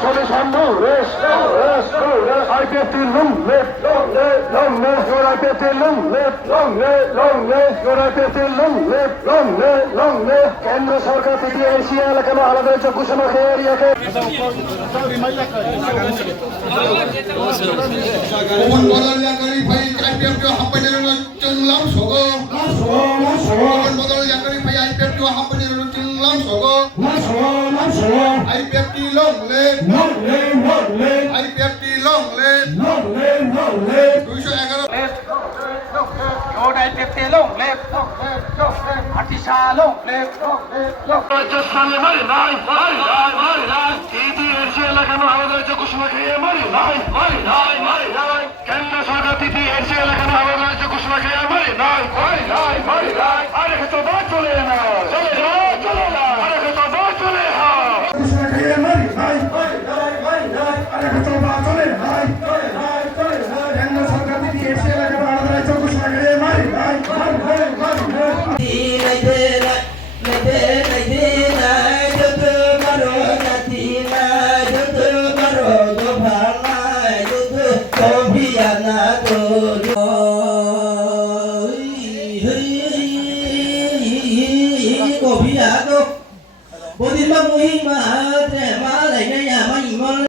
solution, no rest, no rest, no rest. IPFT long live, long live, long live. Your IPFT long live, long live, long live. Your IPFT long live, long live, long live. কেন্দ্র সরকার থেকে Asia এলাকানো আলাদা চক্ষুষমা খেয়ে এরিয়াকে Oman Badal Yakari Pai IPF to Hampani Chunglam Sogo. Oman Badal Yakari Pai IPF to Hampani Chunglam Sogo. IPF long live, long live, long live. IPF long live, long live, long live. 211 Your IPF long live, long live, long live. Atisha long live, long live, long live. রাজস্থানে মারি নাই মারি নাই মারি নাই ইতি Asia এলাকানো আলাদা চক্ষুষমা খেয়ে মারি নাই মারি নাই মারি নাই কেন্দ্র সরকার থেকে এশিয়া এলাকানো আলাদা চক্ষুষমা খেয়ে মারি নাই মারি নাই মারি নাই আরে তো বাদ চলে না চলে না চলে না আরে তো বাদ চলে না চক্ষুষমা খেয়ে মারি নাই মারি নাই মারি নাই আরে তো বাদ চলে নাই চলে নাই চলে না কেন্দ্র সরকার থেকে এশিয়া এলাকানো আলাদা চক্ষুষমা খেয়ে মারি নাই মারি নাই মারি নাই Bố đi mắc mũi mà trẻ má lại ngay nhà mà nhìn ngon